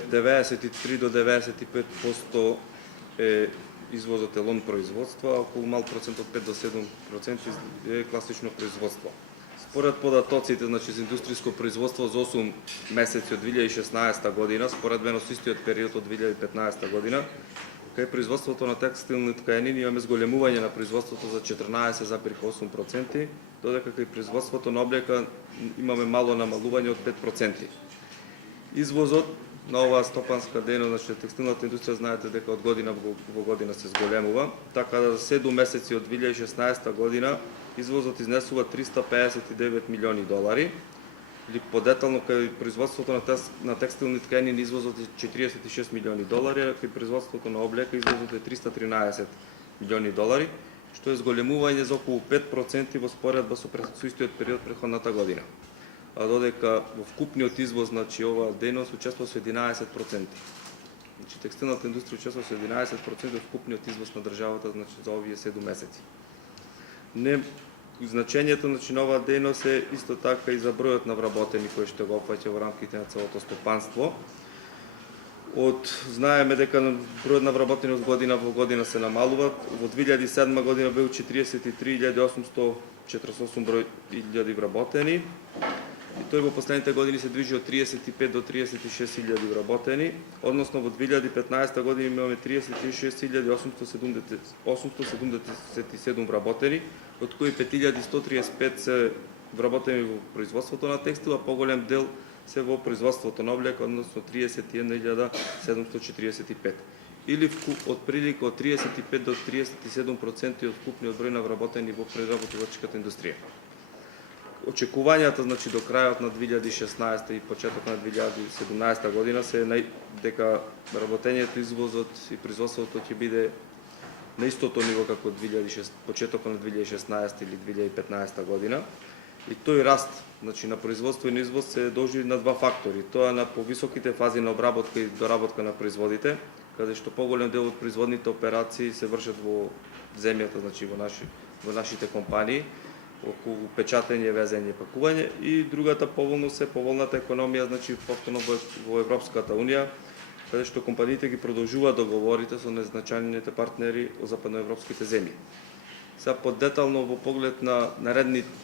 93 до 95% е извозот е лон производство, а околу мал процент од 5 до 7% е класично производство. Според податоците, значи, за индустријско производство за 8 месеци од 2016 година, споредбено со истиот период од 2015 година, кај производството на текстилни тканини имаме зголемување на производството за 14,8%, додека кај производството на облека имаме мало намалување од 5%. Извозот на оваа стопанска дејност, значи текстилната индустрија, знаете дека од година во година се зголемува, така да за 7 месеци од 2016 година извозот изнесува 359 милиони долари, или подетално кај производството на текстилни тканини извозот е 46 милиони долари, а кај производството на облека извозот е 313 милиони долари, што е зголемување за околу 5% во споредба со истиот период претходната година. А додека во вкупниот извоз, значи, оваа дејност учествува со 11%. Значи, текстилната индустрија учествува со 11% во вкупниот извоз на државата, значи, за овие 7 месеци. Значењето, значи, на оваа дејност е исто така и за бројот на вработени кои што го опфаќа во рамките на целото стопанство. Знаеме дека бројот на вработени од година во година се намалува. Во 2007 година бил 43.848 број вработени. И тој во последните години се движи од 35 до 36.000 вработени, односно во 2015 година имаме 36.877 вработени, од кои 5.135 се вработени во производството на текстил, а поголем дел се во производството на облека, односно 31.745. Или од прилика од 35 до 37% од вкупниот број на вработени во преработувачката индустрија. Очекувањата, значи, до крајот на 2016 и почеток на 2017 година се дека работењето, извозот и производството ќе биде на истото ниво како почетокот на 2016 или 2015 година. И тој раст, значи, на производство и на извоз се дължи на два фактори. Тоа на повисоките фази на обработка и доработка на производите, каде што поголем дел од производните операции се вршат во земјата, значи во нашите компании, околу печатење, везење, пакување, и другата поволност е поволната економија, значи повторно во Европската унија, каде што компаниите ги продолжуваат договорите со незначајните партнери од западноевропските земји. Сега подетално во поглед на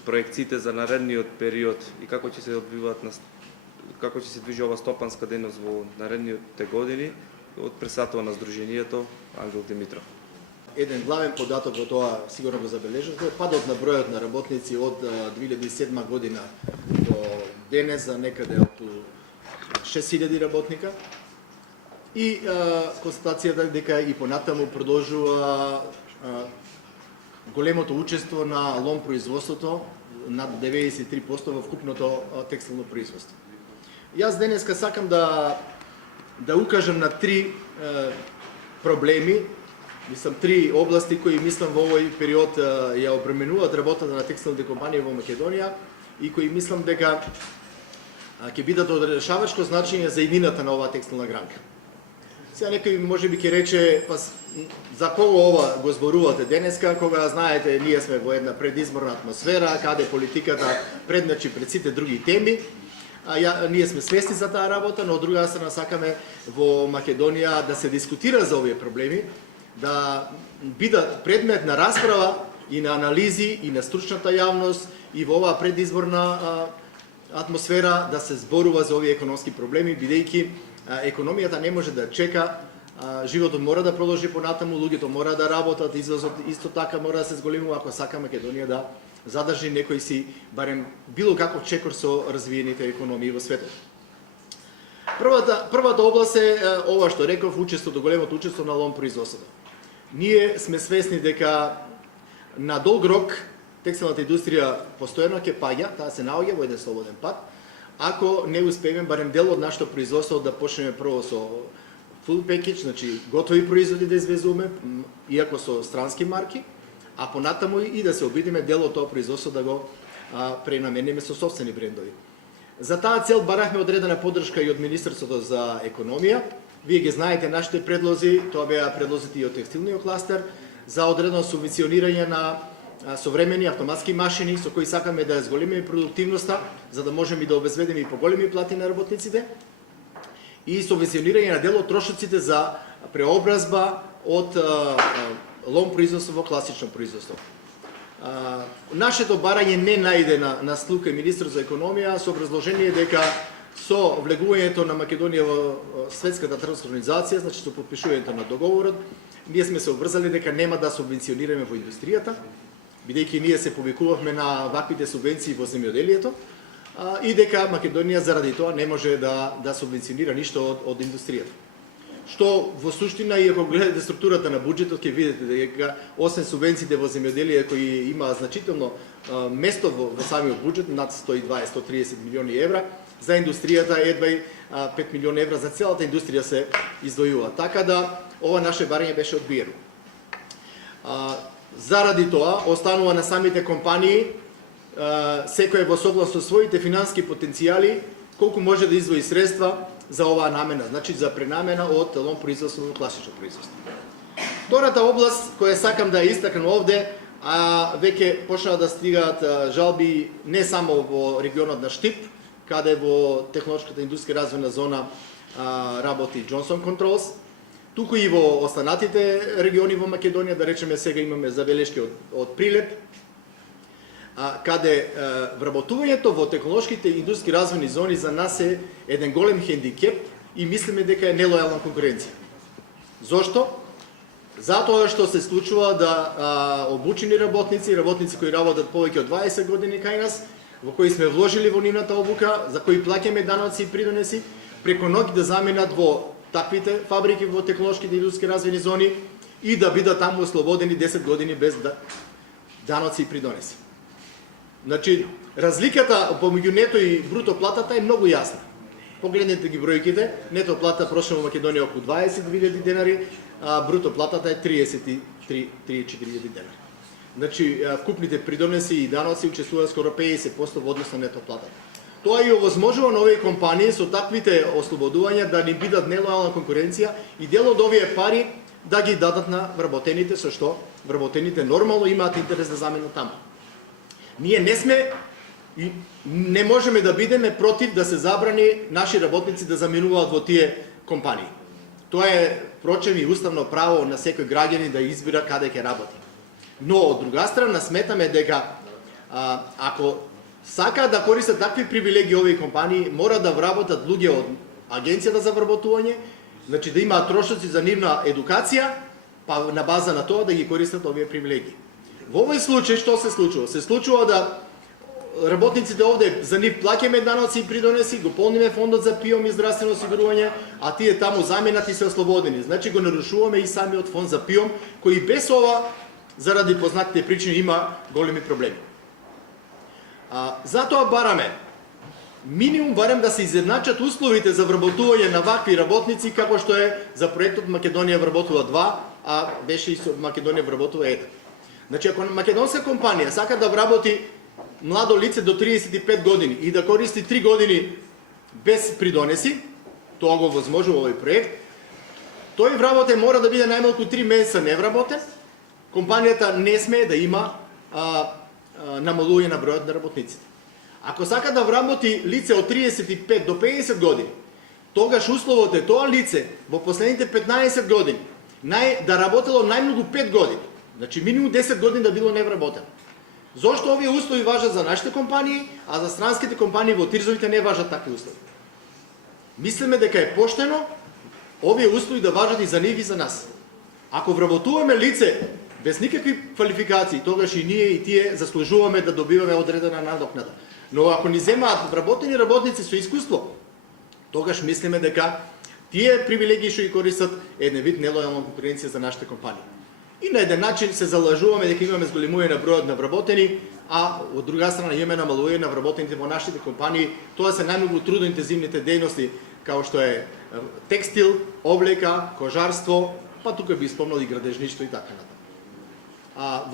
проекциите за наредниот период и како ќе се движи ова стопанска дејност во наредните години, од председател на Сдруженијето Ангел Димитров. Еден главен податок во тоа, сигурно го забележавте, падот на бројот на работници од 2007 година до денес за некаде од 6000 работника. И констатацијата дека и понатаму продолжува големото учество на лом производството, над 93% во вкупното текстилно производство. Јас денеска сакам да укажам на три проблеми, мислам три области кои мислам во овој период ја обременуваат работата на текстилните компании во Македонија и кои мислам дека ќе бидат од решавачко значење за иднината на оваа текстилна гранка. Сега некој можеби ќе рече, па за кого ова го зборувате денеска, кога знаете ние сме во една предизборна атмосфера, каде политиката предначи пред сите други теми. Ние сме свесни за таа работа, но од друга страна сакаме во Македонија да се дискутира за овие проблеми, да бидат предмет на расправа и на анализи и на стручната јавност и во оваа предизборна атмосфера да се зборува за овие економски проблеми, бидејќи економијата не може да чека, животот мора да продолжи понатаму, луѓето мора да работат, извозот исто така мора да се зголемува ако сака Македонија да задржи некој си барем било каков чекор со развиените економии во светот. Првата област е ова што реков, големото учество на лом производството. Ние сме свесни дека на долг рок текстилната индустрија постојано ќе паѓа, таа се наоѓа во еден слободен пат, ако не успееме барем дел од нашето производство да почнеме прво со full package, значи готови производи да извезуваме, иако со странски марки, а понатаму и да се обидиме дел од тоа производство да го пренамениме со сопствени брендови. За таа цел барахме одредена поддршка и од Министерството за економија. Вие ги знаете нашите предлози, тоа беа предлозите и од текстилниот кластер за одредено субвенционирање на современи автоматски машини со кои сакаме да зголемиме продуктивноста, за да можеме и да обезбедиме и поголеми плати на работниците. и субвенционирање на дел од трошоците за преобразба од лом производство во класично производство. Нашето барање не најде на слух министр за економија со образложение дека со влегувањето на Македонија во Светската трговска организација, значи со потпишувањето на договорот, ние сме се обврзали дека нема да субвенционираме во индустријата, бидејќи ние се повикувавме на ваквите субвенции во земјоделието, и дека Македонија заради тоа не може да субвенционира ништо од индустријата. Што во суштина, и ако гледате структурата на буџетот, ќе видите дека освен субвенциите во земјоделие кои има значително место во самиот буџет, над 120-130 милиони евра, за индустријата едва 5 милиони евра за целата индустрија се издвојува. Така да ова наше барање беше одбиено. Заради тоа останува на самите компании секој во соглас со своите финански потенцијали колку може да издвои средства за оваа намена, значи за пренамена од лом производство во класично производство. Втората област која сакам да ја истакнам овде, веќе почнаа да стигаат жалби не само во регионот на Штип, каде во технолошката индустријска развојна зона работи Johnson Controls, туку и во останатите региони во Македонија, да речеме сега имаме забелешки од Прилеп, каде вработувањето во технолошките индустријски развојни зони за нас е еден голем хендикеп и мислиме дека е нелојална конкуренција. Зошто? Затоа што се случува да обучени работници кои работат повеќе од 20 години кај нас, во кои сме вложили во нивната обука, за кои плаќаме даноци и придонеси, преку ноќ да заменат во таквите фабрики во технолошките индустријски развојни зони и да бидат таму ослободени 10 години без даноци и придонеси. Значи, разликата помеѓу нето и бруто платата е многу јасна. Погледнете ги бројките, нето плата прошла во Македонија околу 20.000 денари, а бруто платата е 33.000 денари. Значи, вкупните придонеси и даноци учествуваат скоро 50% во однос на нето платата. Тоа и овозможува на овие компании со таквите ослободувања да ни бидат нелојална конкуренција и дел од овие пари да ги дадат на вработените, со што вработените нормално имаат интерес да заменат таму. Ние не сме и не можеме да бидеме против да се забрани наши работници да заминуваат во тие компании. Тоа е, впрочем, и уставно право на секој граѓанин да избира каде ќе работи. Но, од друга страна, сметаме дека ако сакаат да користат такви привилегии овие компании, мора да вработат луѓе од Агенцијата за вработување, значи да имаат трошоци за нивна едукација, па на база на тоа да ги користат овие привилегии. Во овој случај што се случува? Се случува да работниците овде за нив плаќаме даноци и придонеси, го полниме фондот за ПИОМ и здравствено осигурување, а тие таму заменати се ослободени. Значи го нарушуваме и самиот фонд за ПИОМ, кој без ова, заради познатите причини, има големи проблеми. Затоа бараме минимум барем да се изедначат условите за вработување на вакви работници, како што е за проектот Македонија вработува 2, а беше и со Македонија вработува 1. Значи, ако македонска компанија сака да вработи младо лице до 35 години и да користи 3 години без придонеси, тоа го возможува овој проект, тој вработен мора да биде најмалку 3 месеца невработен, компанијата не смее да има намалување на бројот на работниците. Ако сака да вработи лице од 35 до 50 години, тогаш условот е тоа лице во последните 15 години да работело најмногу 5 години, значи минимум 10 години да било невработено. Зошто овие услови важат за нашите компании, а за странските компании во тирзовите не важат такви услови? Мислиме дека е поштено овие услови да важат и за нив и за нас. Ако вработуваме лице без никакви квалификации, тогаш и ние и тие заслужуваме да добиваме одредена надокнада. Но ако ни земаат вработени работници со искуство, тогаш мислиме дека тие привилегии што ги користат е еден вид нелојална конкуренција за нашите компании. И на еден начин се залажуваме дека имаме зголемување на бројот на вработени, а од друга страна имаме намалување на вработените во нашите компании. Тоа се најмногу трудоинтензивните дејности, као што е текстил, облека, кожарство, па тука би спомнал и градежништво и така натаму.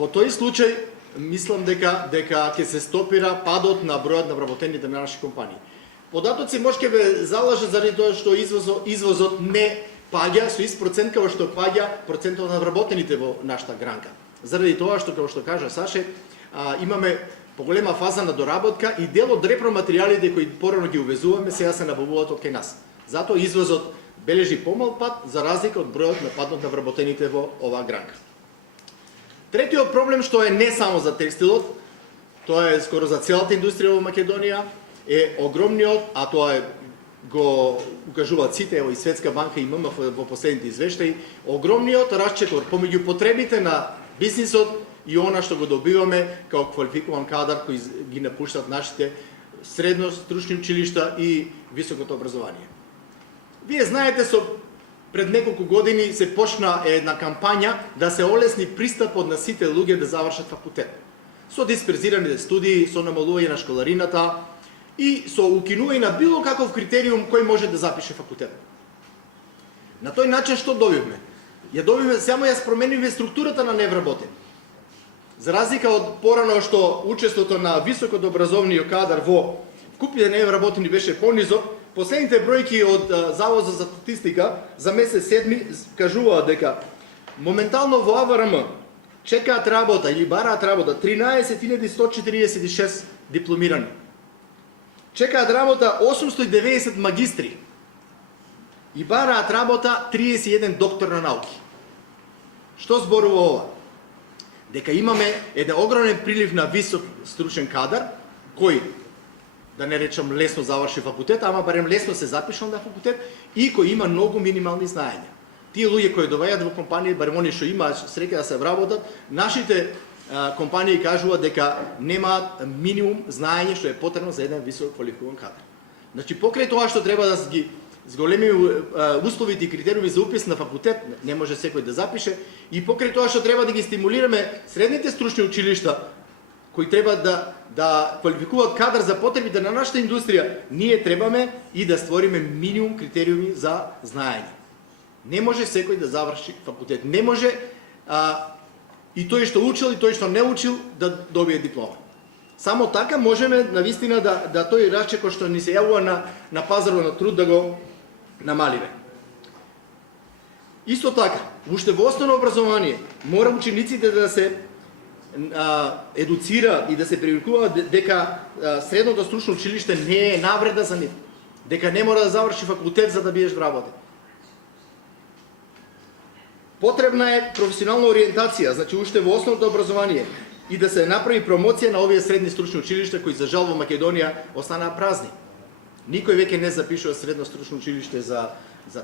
Во тој случај мислам дека ќе се стопира падот на бројот на вработените на наши компании. Податоци може ќе ве залажат заради тоа што извозот не паѓа со ист процент како што паѓа процентот на вработените во нашата гранка. Заради тоа што, како што кажа Саше, имаме поголема фаза на доработка и дел од репроматеријалите кои порано ги увезуваме сега се набавуваат од кај нас. Затоа извозот бележи помал пат за разлика од бројот на патно вработените во оваа гранка. Третиот проблем што е не само за текстилот, тоа е скоро за целата индустрија во Македонија, е огромниот, а тоа е го укажуваат сите, и Светска банка и ММФ во последните извештаи, огромниот расчекор помеѓу потребите на бизнисот и она што го добиваме како квалификуван кадар кои ги напуштат нашите средно стручни училишта и високото образование. Вие знаете, пред неколку години се почна една кампања да се олесни пристапот на сите луѓе да завршат факултет. Со дисперзираните студии, со намалување на школарината и со укинување на било каков критериум кој може да запише факултет. На тој начин што добивме? Само ја променивме структурата на невработени. За разлика од порано што учеството на високото образовниот кадар во вкупните невработени беше понизок, последните бројки од Завод за статистика за месец 7 кажуваат дека моментално во АВРМ чекаат работа или бараат работа 13.146 дипломирани. Чекаат работа 890 магистри и бараат работа 31 доктор на науки. Што зборува ова? Дека имаме еден огромен прилив на висок стручен кадар, кој, да не речам лесно заврши факултет, ама барем лесно се запишал на факултет и кој има многу минимални знаења. Тие луѓе кои доваѓаат во компанија, барем они што имаат среќа да се вработат, нашите компании кажуваат дека немаат минимум знаење што е потребно за еден високо квалификуван кадар. Значи покрај тоа што треба да ги зголеми условите и критериуми за упис на факултет, не може секој да запише, и покрај тоа што треба да ги стимулираме средните стручни училишта кои треба да квалификуваат кадар за потребите на нашата индустрија, ние требаме и да створиме минимум критериуми за знаење. Не може секој да заврши факултет. Не може и тој што учил и тој што не учил да добие диплома. Само така можеме навистина да тој расчекор што ни се јавува на пазарот на труд да го намалиме. Исто така, уште во основно образование мора учениците да се едуцира и да се привикуваат дека средното стручно училиште не е навреда за нив, дека не мора да заврши факултет за да биеш вработен. Потребна е професионална ориентација, значи уште во основното образование и да се направи промоција на овие средни стручни училишта кои за жал во Македонија останаа празни. Никој веќе не запишува средно стручно училиште за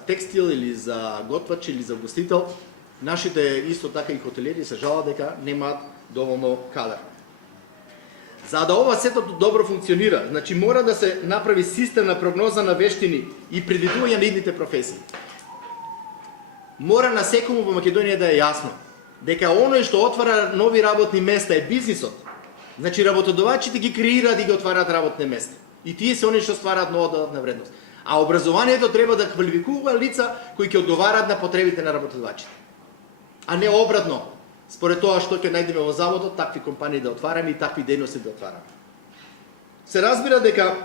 текстил или за готвач или за гостител. Нашите исто така и хотелиери се жалат дека немаат доволно кадар. За да ова сето добро функционира, значи мора да се направи системна прогноза на вештини и предвидување на идните професии. Мора на секому во Македонија да е јасно дека оној што отвара нови работни места е бизнисот. Значи работодавачите ги креираат и ги отвараат работни места. И тие се оние што ствараат нова додатна вредност. А образованието треба да квалификува лица кои ќе одговараат на потребите на работодавачите. А не обратно. Според тоа што ќе најдеме во заводот, такви компании да отвараме и такви дејности да отвараме. Се разбира дека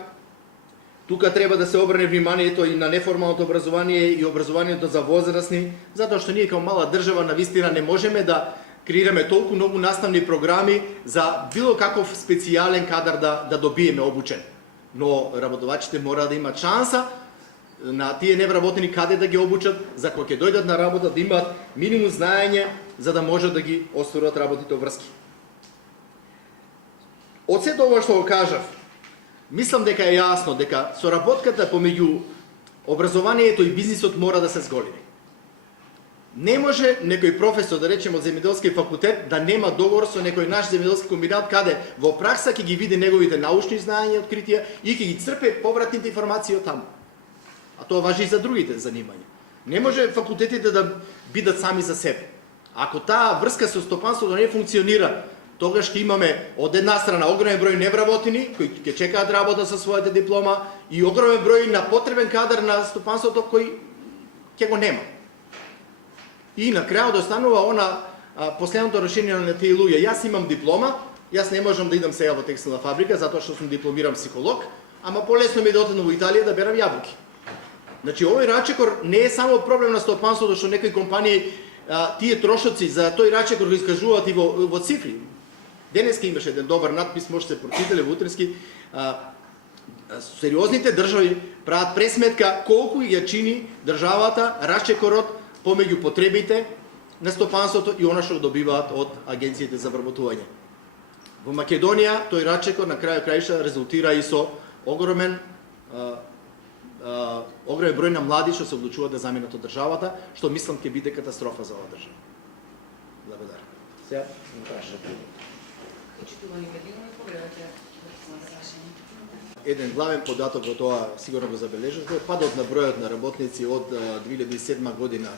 тука треба да се обрне вниманието и на неформалното образование и образованието за возрастни, затоа што ние како мала држава навистина не можеме да креираме толку многу наставни програми за било каков специјален кадар да добиеме обучен. Но работодавачите мора да имаат шанса на тие невработени каде да ги обучат, за кога ќе дојдат на работа да имаат минимум знаење за да можат да ги остваруваат работните врски. Од сето ова што го кажав, мислам дека е јасно дека соработката помеѓу образованието и бизнисот мора да се зголеми. Не може некој професор, да речеме од земјоделски факултет, да нема договор со некој наш земјоделски комбинат каде во пракса ќе ги види неговите научни знаења и откритија и ќе ги црпе повратните информации од таму. А тоа важи и за другите занимања. Не може факултетите да бидат сами за себе. Ако таа врска со стопанството не функционира, тогаш ќе имаме од една страна огромен број невработени кои ќе чекаат работа со својата диплома и огромен број на потребен кадар на стопанството кој ќе го нема. И на крајот останува она последното решение на тие луѓе. Јас имам диплома, јас не можам да идам сега во текстилна фабрика затоа што сум дипломиран психолог, ама полесно ми е да отидам во Италија да берам јабуки. Значи овој рачекор не е само проблем на стопанството што некои компании тие трошоци за тој рачекор го искажуваат и во цифри. Денеска имаше еден добар надпис, може се прочитале во утренски, сериозните држави прават пресметка колку ја чини државата расчекорот помеѓу потребите на стопанството и она што добиваат од агенциите за вработување. Во Македонија тој расчекор на крај краишта резултира и со огромен број на млади што се одлучуваат да заменат од државата, што мислам ќе биде катастрофа за оваа држава. Благодарам. Сега Почитувани медиуми, погледате на прашање. еден главен податок во тоа, сигурно го забележате, падот на бројот на работници од 2007 година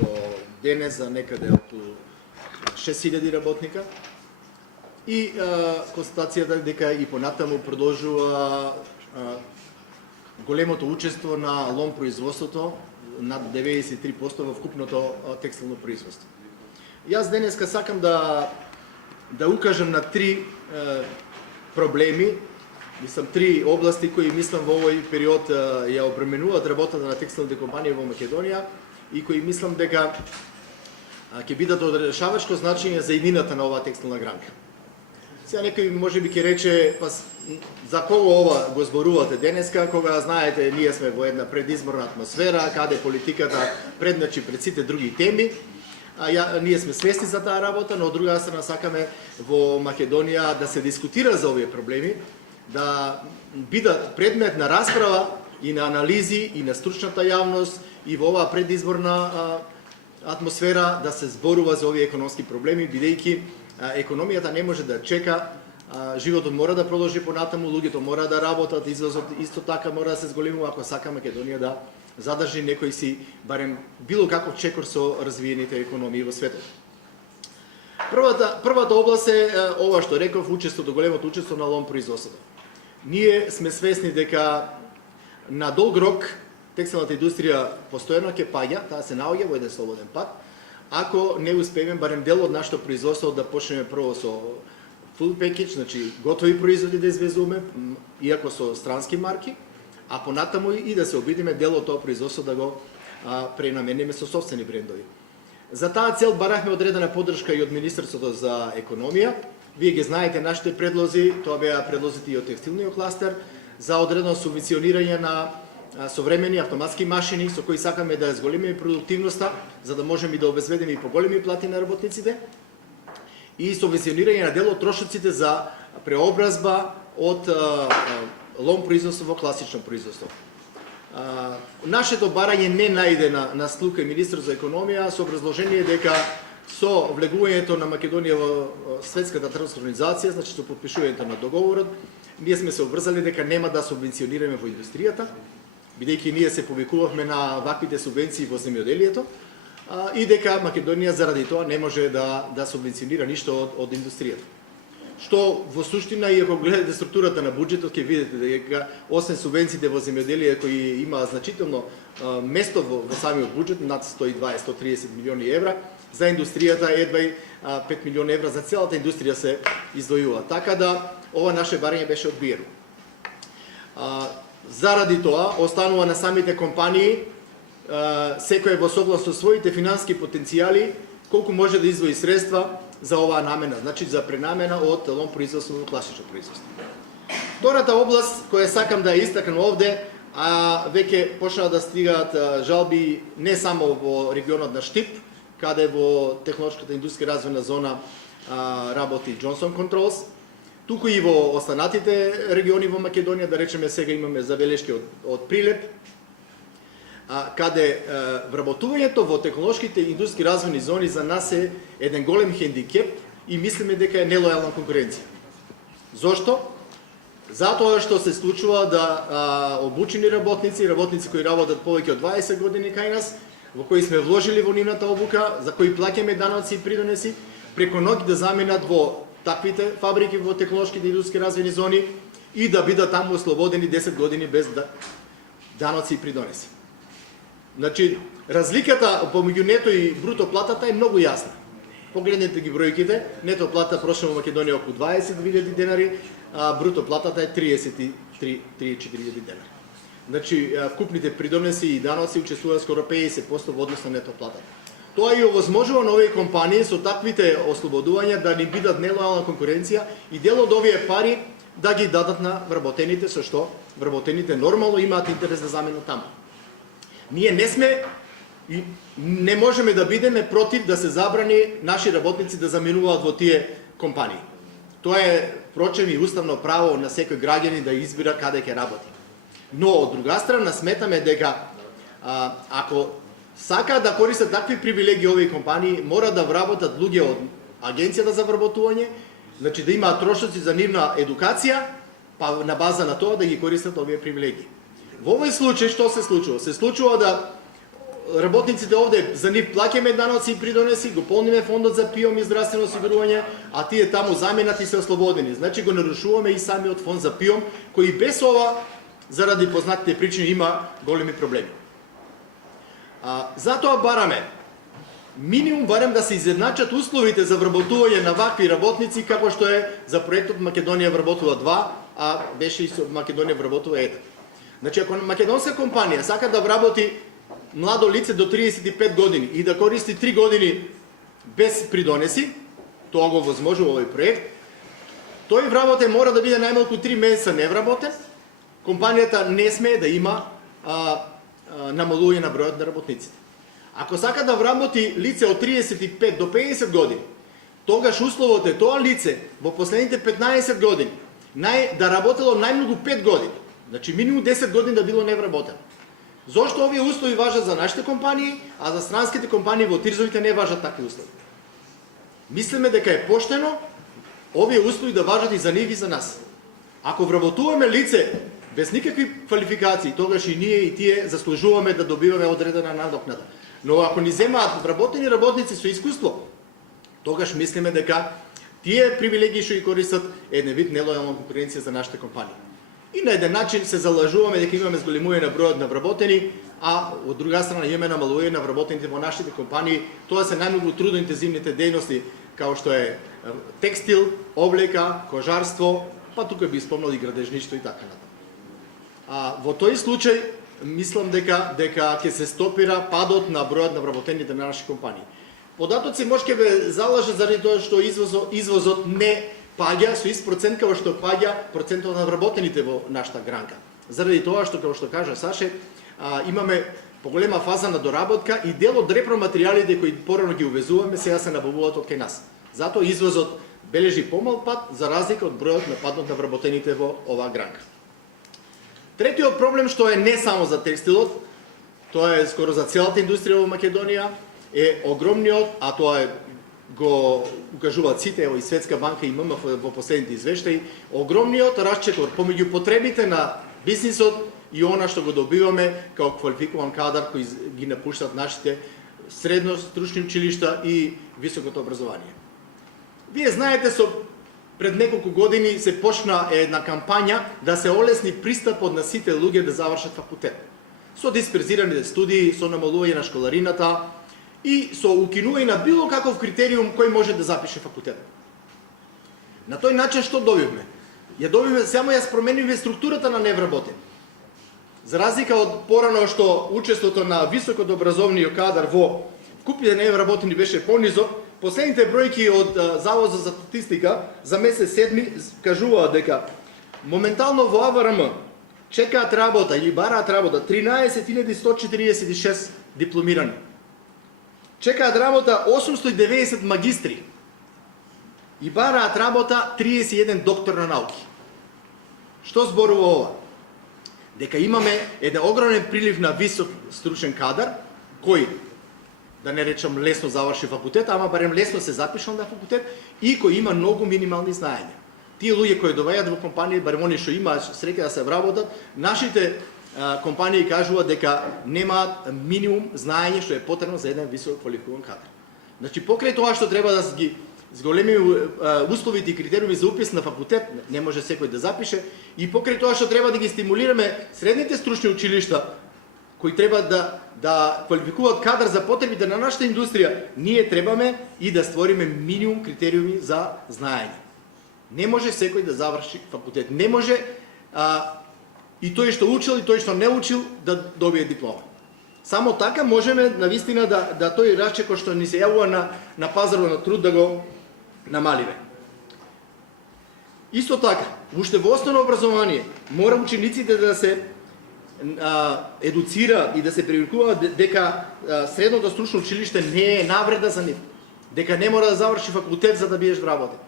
до денес за некаде околу 6000 работника. И констатацијата дека и понатаму продолжува големото учество на лом производството, над 93% во вкупното текстилно производство. Јас денеска сакам да укажам на три проблеми, мислам три области кои мислам во овој период ја обременуваат работата на текстилните компании во Македонија и кои мислам дека ќе бидат од решавачко значење за иднината на оваа текстилна гранка. Сега некој можеби ќе рече, па за кого ова го зборувате денеска, кога знаете ние сме во една предизборна атмосфера, каде политиката предначи пред сите други теми. Ние сме свесни за таа работа, но од друга страна сакаме во Македонија да се дискутира за овие проблеми, да бидат предмет на расправа и на анализи и на стручната јавност и во оваа предизборна атмосфера да се зборува за овие економски проблеми, бидејќи економијата не може да чека, животот мора да продолжи понатаму, луѓето мора да работат, извозот исто така мора да се зголемува ако сака Македонија да задржи некој си барем било каков чекор со развиените економии во светот. Првата област е ова што реков, учеството, големото учество на лом производството. Ние сме свесни дека на долг рок текстилната индустрија постојано ќе паѓа, таа се наоѓа во еден слободен пат, ако не успееме барем дел од нашето производство да почнеме прво со full package, значи готови производи да извезуваме, иако со странски марки, а понатаму и да се обидиме дел од тоа производство да го пренамениме со собствени брендови. За таа цел барахме одредена поддршка и од Министерството за економија. Вие ги знаете нашите предлози, тоа беа предлозите и од текстилниот кластер за одредено субвенционирање на современи автоматски машини со кои сакаме да зголемиме продуктивноста, за да можеме и да обезбедиме и поголеми плати на работниците и субвенционирање на дел од трошоците за преобразба од лом производство во класично производство. Нашето барање не најде на слух и министр за економија со образложение дека со влегувањето на Македонија во Светската трговска организација, значи со потпишувањето на договорот, ние сме се обврзали дека нема да субвенционираме во индустријата, бидејќи ние се повикувавме на ваквите субвенции во земјоделието, и дека Македонија заради тоа не може да субвенционира ништо од индустријата. Што во суштина, и ако гледате структурата на буџетот, ќе видите дека освен субвенциите во земјоделие кои има значително место во самиот буџет, над 120-130 милиони евра, за индустријата едва и 5 милиони евра за целата индустрија се издвојува. Така да ова наше барање беше одбиено. Заради тоа останува на самите компании секој во согласно своите финански потенцијали колку може да издвои средства за оваа намена, значи за пренамена од лом производство во класично производство. Втората област која сакам да ја истакнам овде, веќе почнаа да стигаат жалби не само во регионот на Штип, каде во технолошката индустријска развојна зона работи Johnson Controls, туку и во останатите региони во Македонија, да речеме сега имаме забелешки од Прилеп, каде вработувањето во технолошките индустријски развојни зони за нас е еден голем хендикеп и мислиме дека е нелојална конкуренција. Зошто? Затоа што се случува да обучени работници кои работат повеќе од 20 години кај нас, во кои сме вложили во нивната обука, за кои плаќаме даноци и придонеси, преку ноќ да заменат во таквите фабрики во технолошките индустријски развојни зони и да бидат таму ослободени 10 години без даноци и придонеси. Значи, разликата помеѓу нето и бруто платата е многу јасна. Погледнете ги бројките, нето плата прошла во Македонија околу 20.000 денари, а бруто платата е 33.000 денари. Значи, вкупните придонеси и даноци учествуваат скоро 50% во однос на нето платата. Тоа и овозможува на овие компании со таквите ослободувања да ни бидат нелојална конкуренција и дел од овие пари да ги дадат на вработените, со што вработените нормално имаат интерес да заменат таму. Ние не сме и не можеме да бидеме против да се забрани наши работници да заменуваат во тие компании. Тоа е, впрочем, и уставно право на секој граѓанин да избира каде ќе работи. Но, од друга страна, сметаме дека ако сакаат да користат такви привилегии овие компании, мора да вработат луѓе од Агенцијата за вработување, значи да имаат трошоци за нивна едукација, па на база на тоа да ги користат овие привилегии. Во овој случај што се случува? Се случува да работниците овде за нив плаќаме даноци и придонеси, го полниме фондот за ПИОМ и здравствено осигурување, а тие таму заменати се ослободени. Значи го нарушуваме и самиот фонд за ПИОМ, кој без ова, заради познатите причини, има големи проблеми. Затоа бараме минимум барем да се изедначат условите за вработување на вакви работници, како што е за проектот Македонија вработува 2, а беше и со Македонија вработува 1. Значи, ако македонска компанија сака да вработи младо лице до 35 години и да користи 3 години без придонеси, тоа го возможува овој проект, тој вработен мора да биде најмалку 3 месеца невработен, компанијата не смее да има намалување на бројот на работниците. Ако сака да вработи лице од 35 до 50 години, тогаш условот е тоа лице во последните 15 години да работело најмногу 5 години, значи минимум 10 години да било невработено. Зошто овие услови важат за нашите компании, а за странските компании во ТИРЗовите не важат такви услови? Мислиме дека е поштено овие услови да важат и за нив и за нас. Ако вработуваме лице без никакви квалификации, тогаш и ние и тие заслужуваме да добиваме одредена надокнада. Но ако ни земаат вработени работници со искуство, тогаш мислиме дека тие привилегии што ги користат е еден вид нелојална конкуренција за нашите компании. И на еден начин се залажуваме дека имаме зголемување на бројот на вработени, а од друга страна имаме намалување на вработените во нашите компании. Тоа се најмногу трудоинтензивните дејности, као што е текстил, облека, кожарство, па тука би спомнал и градежништво и така натаму. Во тој случај мислам дека ќе се стопира падот на бројот на вработените на наши компании. Податоци може ќе ве залажат заради тоа што извозот не паѓа со ист процент како што паѓа процентот на вработените во нашата гранка. Заради тоа што, како што кажа Саше, имаме поголема фаза на доработка и дел од репроматеријалите кои порано ги увезуваме сега се набавуваат од кај нас. Затоа извозот бележи помал пат за разлика од бројот на падот на вработените во оваа гранка. Третиот проблем што е не само за текстилот, тоа е скоро за целата индустрија во Македонија, е огромниот, а тоа е го укажуваат сите, и Светска банка и ММФ во последните извештаи, огромниот расчекор помеѓу потребите на бизнисот и она што го добиваме како квалификуван кадар кои ги напуштат нашите средно стручни училишта и високото образование. Вие знаете, пред неколку години се почна една кампања да се олесни пристапот на сите луѓе да завршат факултет. Со дисперзираните студии, со намалување на школарината и со укинување на било каков критериум кој може да запише факултет. На тој начин што добивме? Само ја променивме структурата на невработен. За разлика од порано што учеството на високото образовниот кадар во вкупните невработени беше понизок, последните бројки од Заводот за статистика за месец 7 кажуваат дека моментално во АВРМ чекаат работа или бараат работа 13.146 дипломирани. Чекаат работа 890 магистри и бараат работа 31 доктор на науки. Што зборува ова? Дека имаме еден огромен прилив на висок стручен кадар, кој, да не речам лесно заврши факултет, ама барем лесно се запишал на факултет и кој има многу минимални знаења. Тие луѓе кои доваѓаат во компанија, барем они што имаат среќа да се вработат, нашите компании кажуваат дека немаат минимум знаење што е потребно за еден високо квалификуван кадар. Значи покрај тоа што треба да ги зголемиме условите и критериуми за упис на факултет, не може секој да запише, и покрај тоа што треба да ги стимулираме средните стручни училишта кои треба да квалификуваат кадар за потребите на нашата индустрија, ние требаме и да створиме минимум критериуми за знаење. Не може секој да заврши факултет. Не може и тој што учил и тој што не учил да добие диплома. Само така можеме навистина да тој расчекор што ни се јавува на пазарот на труд да го намалиме. Исто така, уште во основно образование мора учениците да се едуцира и да се привикуваат дека средното стручно училиште не е навреда за нив, дека не мора да заврши факултет за да биеш вработен.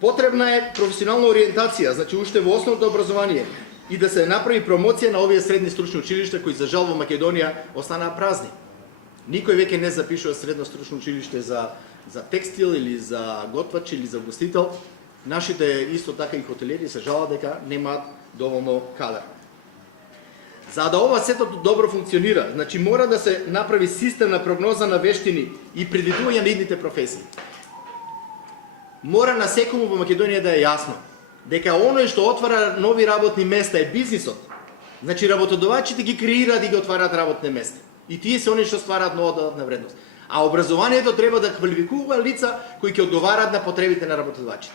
Потребна е професионална ориентација, значи уште во основното образование и да се направи промоција на овие средни стручни училишта кои за жал во Македонија останаа празни. Никој веќе не запишува средно стручно училиште за текстил или за готвач или за гостител. Нашите исто така и хотелиери се жалат дека немаат доволно кадар. За да ова сето добро функционира, значи мора да се направи систем на прогноза на вештини и предвидување на идните професии. Мора на секому во Македонија да е јасно дека оној што отвара нови работни места е бизнисот. Значи работодавачите ги креираат и ги отвараат работни места. И тие се оние што ствараат нова додатна вредност. А образованието треба да квалификува лица кои ќе одговараат на потребите на работодавачите.